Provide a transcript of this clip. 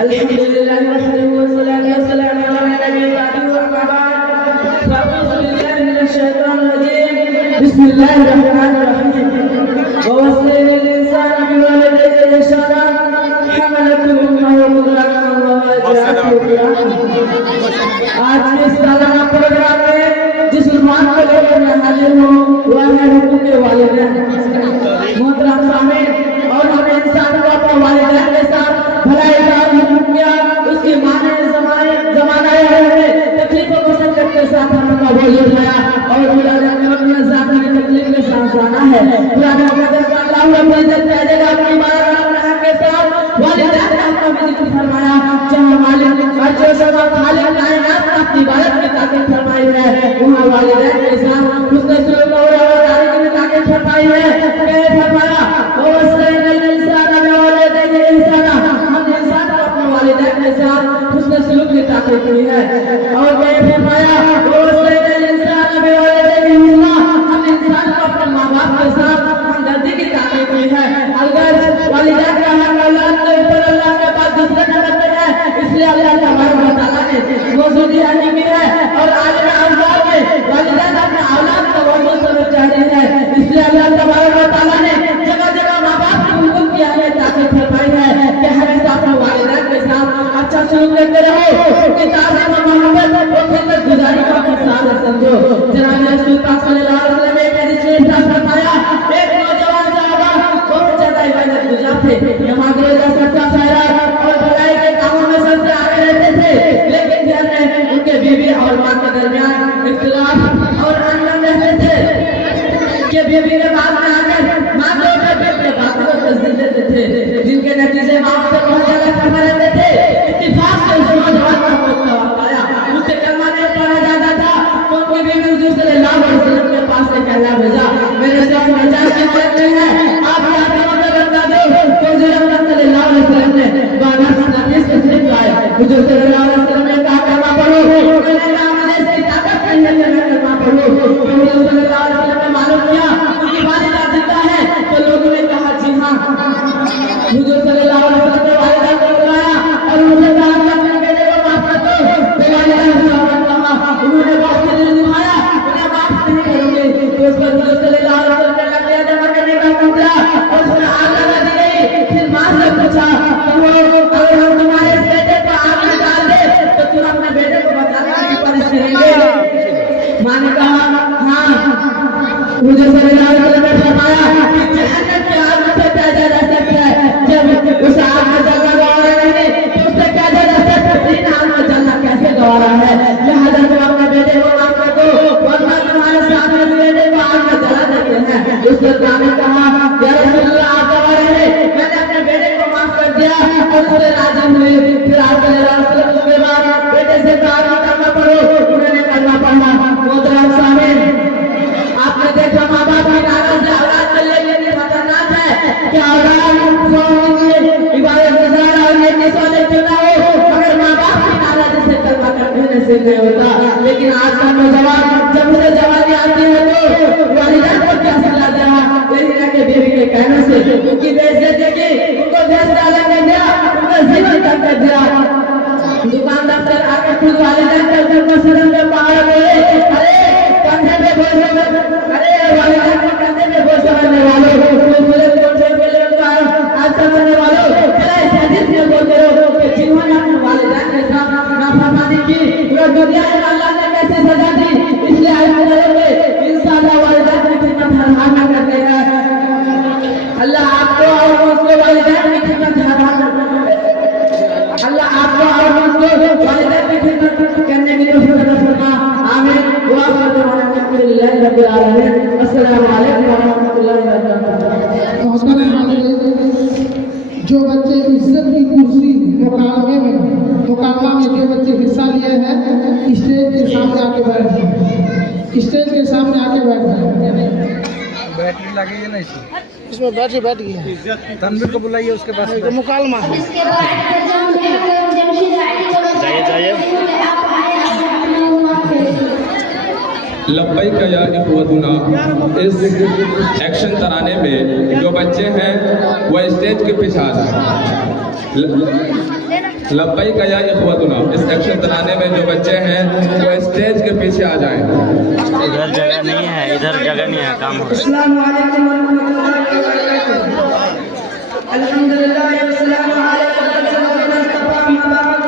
अल्हम्दुलिल्लाह वस्सलातु वस्सलामु अला नबिय्यिना व बाद फ़अऊज़ु बिल्लाहि मिनश शैतानिर रजीम बिस्मिल्लाहिर रहमानिर रहीम व वस्सैना अल-इंसाना बिवालिदैहि ihsana हमलतहु उम्मुहु करहन व वजअतहु करहन। आज के सालाना प्रोग्राम में जिस मेहमान को लेकर मैं हाजिर हूँ वह है हुकूक वालिदैन। मोहतरम सामीन, और हमें इंसान को अपने वालिदैन के साथ भलाई का हुक्म किया, उसकी माने जमाना है तकलीफ और मशक्कत के साथ हमका बोझ उठाया और बुलाने में अपने साथ की तकलीफ के साथ आना है। पुराने वक़्त में अल्लाह अपनी इज्जत करेगा अपनी बारगाह के साथ वालिदैन ने अपना जिक्र फरमाया, जहाँ मालिक अर्ज़ व समा खालिक कायनात ने अपनी इबादत की ताकीद फरमाई है, वहाँ वालिदैन के साथ उसने सुलूक और रवादारी की ताकीद फरमाई है। क्या फरमाया? ववस्सैना अल-इंसाना बिवालिदैहि ihsana, हमने इंसान को अपने वालिदैन के साथ हुस्न सलूक की ताकीद की है। और क्या फरमाया? ववस्सैना अल-इंसाना बिवालिदैहि ihsana, हमने इंसान को अपने माँ बाप के साथ हमदर्दी की ताकीद की है। अगर वालिदैन का हक औलाद के ऊपर अल्लाह के पास दूसरे नंबर पे है, इसलिए अल्लाह तबारक व तआला ने मौजूदी हानि की है। और आलिम अज़वाज में वालिदैन अपने औलाद का मौजूद समझ चाहते हैं, इसलिए अल्लाह तबारक व तआला ने जगह जगह माँ बाप की हुक्म किया है, ताकीद फरमाई है कि हमेशा अपने वालिदैन के साथ अच्छा सलूक करते रहो, उनकी ताज़ीम और मोहब्बत और खिदमत गुजारी का मिसाल समझो। जनाब रसूल पाक सल्लल्लाहु अलैहि वसल्लम ने एक हदीस में इरशाद फरमाया, एक नौजवान सहाबा बहुत ज्यादा इबादत गुजार थे, नमाज रोजा सच्चा खैरात और भलाई के कामों में सबसे आगे रहते थे, लेकिन घर में उनके बीवी और माँ के दरमियान इख्तिलाफ और अनबन रहते थे कि बीवी ने बात में आकर माँ को अपने बात को तस्दीक देते थे, जिनके नतीजे माँ से बहुत ज्यादा खबर रहते थे। इत्तिफाक से उस नौजवान का मौत आया, उससे कलमा नहीं पढ़ा जाता था, तो उनकी बीवी हुजूर सल्लल्लाहु अलैहि वसल्लम के पास से कहना भेजा, मेरे साथ मजाक की बात नहीं है, आप याद बता दो। तो हुजूर सल्लल्लाहु अलैहि वसल्लम ने बाना हदीस तशरीफ लाए। हुजूर सल्लल्लाहु अलैहि वसल्लम ने कहा कलमा पढ़ो, मैंने कहा मुझे इसकी ताकत नहीं है, मैं कलमा पढ़ूं। तो हुजूर सल्लल्लाहु अलैहि वसल्लम ने मालूम किया उसकी वालिदा जिंदा है, तो लोगों ने कहा जी हाँ। हुजूर सल्लल्लाहु अलैहि वसल्लम ने वालिदा को बुलाया और उनसे कहा कि अपने बेटे को माफ कर दो। तो वालिदा ने कहा, उन्होंने बहुत दिल दुखाया, उन्हें माफ नहीं करोगे। तो उस पर हुजूर सल्लल्लाहु अलैहि वसल्लम ने लकड़ियां जमा करने का पूछा और उसमें आग लगा दी गई। फिर माँ से पूछा, अगर हम तुम्हारे इस बेटे को आग में डाल दे तो तुम अपने बेटे को बचाने की कोशिश करेंगे? माँ ने कहा हाँ। मुझे सल्लल्लाहु अलैहि वसल्लम ने फरमाया कि जहन्नम की आग में से पैदा जा सकता है, जब उस आग में जलना गवारा नहीं तो उससे पैदा जा सकता है, इन आग में जलना कैसे गवारा है? लिहाजा तुम अपने बेटे को माफ कर दो, वरना तुम्हारे सामने बेटे को आग में जला देते हैं। उस लड़का ने कहा, या रसूलल्लाह आप गवारे हैं, मैंने अपने बेटे को माफ कर दिया और उससे राजी हुई। फिर आप सल्लल्लाहु अलैहि वसल्लम उसके बाद बेटे से कहा कि कलमा पढ़ो, उन्होंने कलमा पढ़ा। मोहतरम सामीन, आपने देखा माँ बाप की नाराज से औलाद चलने के लिए खतरनाक है कि औलाद इबादत गुजार और नेकी साले चलना हो, मगर माँ बाप की नाराजी से कलमा करने से नहीं होता। लेकिन आज का नौजवान जब उसे जवानी आती है तो वालिदैन को क्या सलाह देना, लेकिन के बीवी के कहने से उनकी बेइज्जती की, उनको देश डाला कर दिया, उनको जीवन तक कर दिया। दुकानदार से आके खुद वालिदैन के ऊपर मसलन में पहाड़ बोले, अरे कंधे पे बोझ, अरे वालिदैन को कंधे पे बोझ समझने वालों, आज समझने वालों, चले हदीस में बोलते रहो कि जिन्होंने अपने वालिदैन के साथ नाफरमानी की वो दुनिया में अल्लाह ने कैसे सजा दी, इसलिए आज करोगे इंशाअल्लाह वालिदैन की खिदमत हर हाल में करते हैं। अल्लाह आपको और उसके वालिदैन की खिदमत हर हाल में, अल्लाह आपको और उसके वालिदैन की खिदमत करने की तौफीक अता फरमा। आमीन। दुआ करते हैं अल्हम्दुलिल्लाह रब्बिल आलमीन। अस्सलामु अलैकुम व रहमतुल्लाहि व बरकातहू। जो बच्चे इज्जत की कुर्सी मुकाबले में जो बच्चे हिस्सा लिए हैं, स्टेज के सामने आके बैठ जाए, स्टेज के सामने आके बैठ जाए। बैटरी लगी है ना इसमें बैटरी बैठ गई है। तनवीर को बुलाइए, उसके पास मुकालमा जाइए। लब्बैक या इख्वतुना, इस एक्शन तराने में जो बच्चे हैं वह स्टेज के पीछे आ जाए। लब्बैक या इख्वतुना। इस एक्शन तराने में जो बच्चे हैं वो स्टेज के पीछे आ जाएं। इधर जगह नहीं है, इधर जगह नहीं है, काम हो रहा है। अस्सलाम वालेकुम व रहमतुल्लाहि व बरकातुहू। अल्हम्दुलिल्लाह व सलामु अलैहि व सल्लम अम्मा बाद।